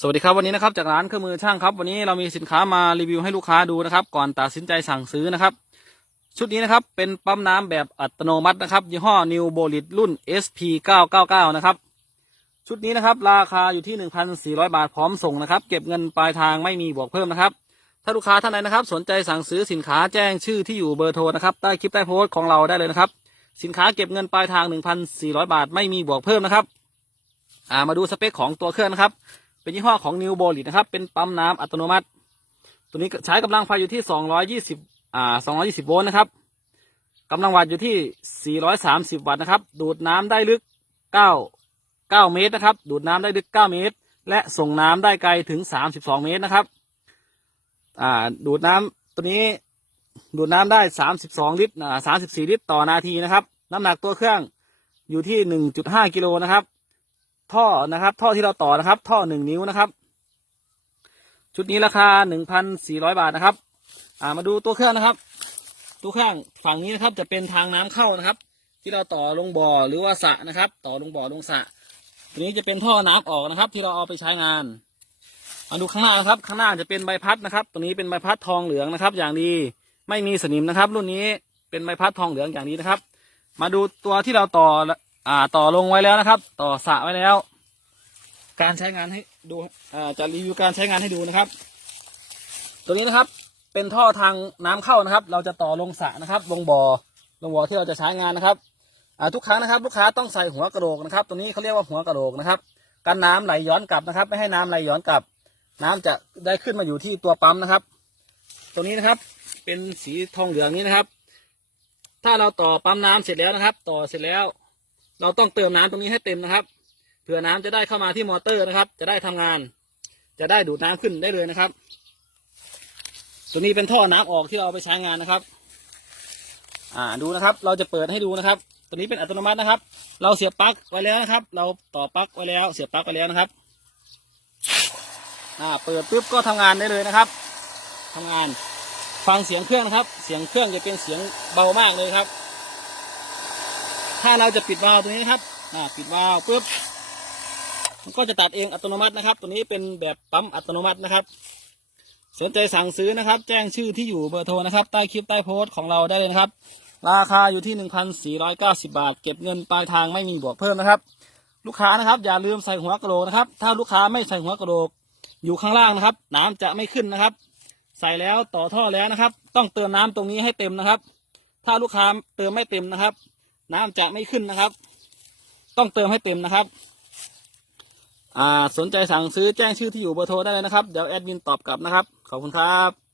สวัสดีครับวันนี้นะครับจากร้านเครื่องมือช่างครับ วันนี้เรามีสินค้ามารีวิวให้ลูกค้าดูนะครับ ก่อนตัดสินใจสั่งซื้อนะครับ ชุดนี้นะครับเป็นปั๊มน้ำแบบอัตโนมัตินะครับ ยี่ห้อ New b o l i t รุ่น SP 999 นะครับชุดนี้นะครับราคาอยู่ที่ 1,400 บาทพร้อมส่งนะครับ เก็บเงินปลายทางไม่มีบวกเพิ่มนะครับ ถ้าลูกค้าท่านใดนะครับ สนใจสั่งซื้อสินค้าแจ้งชื่อที่อยู่เบอร์โทรนะครับใต้คลิปใต้โพสต์ของเราได้เลยนะครับ สินค้าเก็บเงินปลายทาง 1,400 บาทไม่มีบวกเพิ่มนะครับอ่ามาดูสเปคของตัวเครื่องนะครับ เป็นยี่ห้อของ New b o l i t นะครับ เป็นปั๊มน้ำอัตโนมัติ ตัวนี้ใช้กำลังไฟอยู่ที่220อ่า220โวลต์นะครับกำลังวัตต์อยู่ที่430วัตต์นะครับ ดูดน้ำได้ลึก9 9เมตรนะครับ ดูดน้ำได้ลึก9เมตร และส่งน้ำได้ไกลถึง32เมตรนะครับ อ่า ดูดน้ำตัวนี้ดูดน้ำได้32ลิตรอ่า34ลิตรต่อนาทีนะครับ น้ำหนักตัวเครื่องอยู่ที่1.5กิโลนะครับ ท่อนะครับ ท่อที่เราต่อนะครับ ท่อหนึ่งนิ้วนะครับ ชุดนี้ราคาหนึ่งพันสี่ร้อยบาทนะครับ อ่ามาดูตัวเครื่องนะครับ ตัวเครื่องฝั่งนี้นะครับ จะเป็นทางน้ำเข้านะครับ ที่เราต่อลงบ่อหรือว่าสระนะครับ ต่อลงบ่อลงสระตัวนี้จะเป็นท่อน้ำออกนะครับ ที่เราเอาไปใช้งานมาดูข้างหน้านะครับ ข้างหน้าจะเป็นใบพัดนะครับ ตัวนี้เป็นใบพัดทองเหลืองนะครับ อย่างดีไม่มีสนิมนะครับ รุ่นนี้เป็นใบพัดทองเหลืองอย่างนี้นะครับ มาดูตัวที่เราต่อ อ่าต่อลงไว้แล้วนะครับ ต่อสระไว้แล้ว การใช้งานให้ดูอ่าจะรีวิวการใช้งานให้ดูนะครับ ตัวนี้นะครับเป็นท่อทางน้ำเข้านะครับ เราจะต่อลงสระนะครับ ลงบ่อลงบ่อที่เราจะใช้งานนะครับอ่าทุกครั้งนะครับ ลูกค้าต้องใส่หัวกระโหลกนะครับ ตัวนี้เขาเรียกว่าหัวกระโหลกนะครับกันน้ำไหลย้อนกลับนะครับ ไม่ให้น้ำไหลย้อนกลับ น้ำจะได้ขึ้นมาอยู่ที่ตัวปั๊มนะครับ ตัวนี้นะครับเป็นสีทองเหลืองนี้นะครับ ถ้าเราต่อปั๊มน้ำเสร็จแล้วนะครับ ต่อเสร็จแล้ว เราต้องเติมน้ำตรงนี้ให้เต็มนะครับเพื่อน้ำจะได้เข้ามาที่มอเตอร์นะครับ จะได้ทำงาน จะได้ดูดน้ำขึ้นได้เลยนะครับตัวนี้เป็นท่อน้ำออกที่เราเอาไปใช้งานนะครับ อ่าดูนะครับ เราจะเปิดให้ดูนะครับตัวนี้เป็นอัตโนมัตินะครับ เราเสียบปลั๊กไว้แล้วนะครับ เราต่อปลั๊กไว้แล้ว เสียบปลั๊กไว้แล้วนะครับ อ่า เปิดปุ๊บก็ทำงานได้เลยนะครับทำงาน ฟังเสียงเครื่องนะครับ เสียงเครื่องจะเป็นเสียงเบามากเลยครับ ถ้าเราจะปิดวาล์วตัวนี้นะครับอ่าปิดวาล์วปุ๊บมันก็จะตัดเองอัตโนมัตินะครับ ตัวนี้เป็นแบบปั๊มอัตโนมัตินะครับ สนใจสั่งซื้อนะครับ แจ้งชื่อที่อยู่เบอร์โทรนะครับ ใต้คลิปใต้โพสต์ของเราได้เลยนะครับ ราคาอยู่ที่ 1,490 บาท เก็บเงินปลายทางไม่มีบวกเพิ่มนะครับ ลูกค้านะครับ อย่าลืมใส่หัวกระโหลกนะครับ ถ้าลูกค้าไม่ใส่หัวกระโหลกอยู่ข้างล่างนะครับ น้ำจะไม่ขึ้นนะครับ ใส่แล้วต่อท่อแล้วนะครับ ต้องเติมน้ำตรงนี้ให้เต็มนะครับ ถ้าลูกค้าเติมไม่เต็มนะครับ น้ำจะไม่ขึ้นนะครับ ต้องเติมให้เต็มนะครับ อ่าสนใจสั่งซื้อแจ้งชื่อที่อยู่เบอร์โทรได้เลยนะครับ เดี๋ยวแอดมินตอบกลับนะครับ ขอบคุณครับ